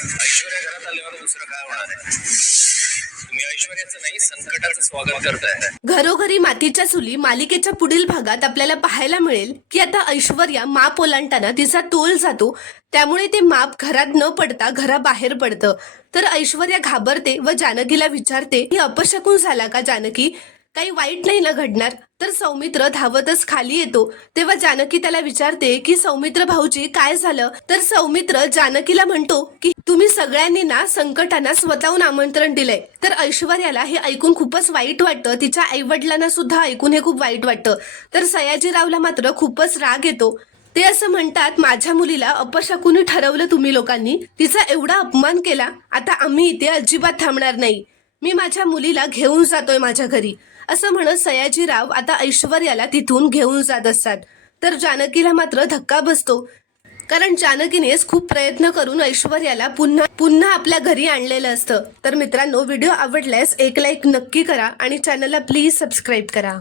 ऐश्वर्या घरात आल्यावर दुसरं काय होणार आहे? तुम्ही ऐश्वर्याचं नाही संकटाचं स्वागत करताय. घरोघरी मातीच्या चुली मालिकेच्या पुढील भागात आपल्याला पाहायला मिळेल की आता ऐश्वर्या माप ओलांडताना तिचा तोल जातो, त्यामुळे ते माप घरात न पडता घराबाहेर पडतं. तर ऐश्वर्या घाबरते व जानकीला विचारते की अपशकुन झाला का जानकी, काही वाईट नाही ना घडणार? तर सौमित्र धावतच खाली येतो. तेव्हा जानकी त्याला विचारते की सौमित्र भाऊजी काय झालं? तर सौमित्र जानकीला म्हणतो की तुम्ही सगळ्यांनी ना संकटांना स्वतःहून आमंत्रण दिलंय. तर ऐश्वर्याला हे ऐकून खूपच वाईट वाटतं, तिच्या आईवडिलांना सुद्धा ऐकून हे खूप वाईट वाटतं. तर सयाजीरावला मात्र खूपच राग येतो. ते असं म्हणतात, माझ्या मुलीला अपशकुनी ठरवलं तुम्ही लोकांनी, तिचा एवढा अपमान केला, आता आम्ही इथे अजिबात थांबणार नाही, मी माझ्या मुलीला घेऊन जातोय माझ्या घरी, असं म्हणत सयाजीराव आता ऐश्वर्याला तिथून घेऊन जात असतात. तर जानकीला मात्र धक्का बसतो, कारण जानकीनेच खूप प्रयत्न करून ऐश्वर्याला पुन्हा पुन्हा आपल्या घरी आणलेलं असतं. तर मित्रांनो, व्हिडिओ आवडल्यास एक लाईक नक्की करा आणि चॅनलला प्लीज सबस्क्राईब करा.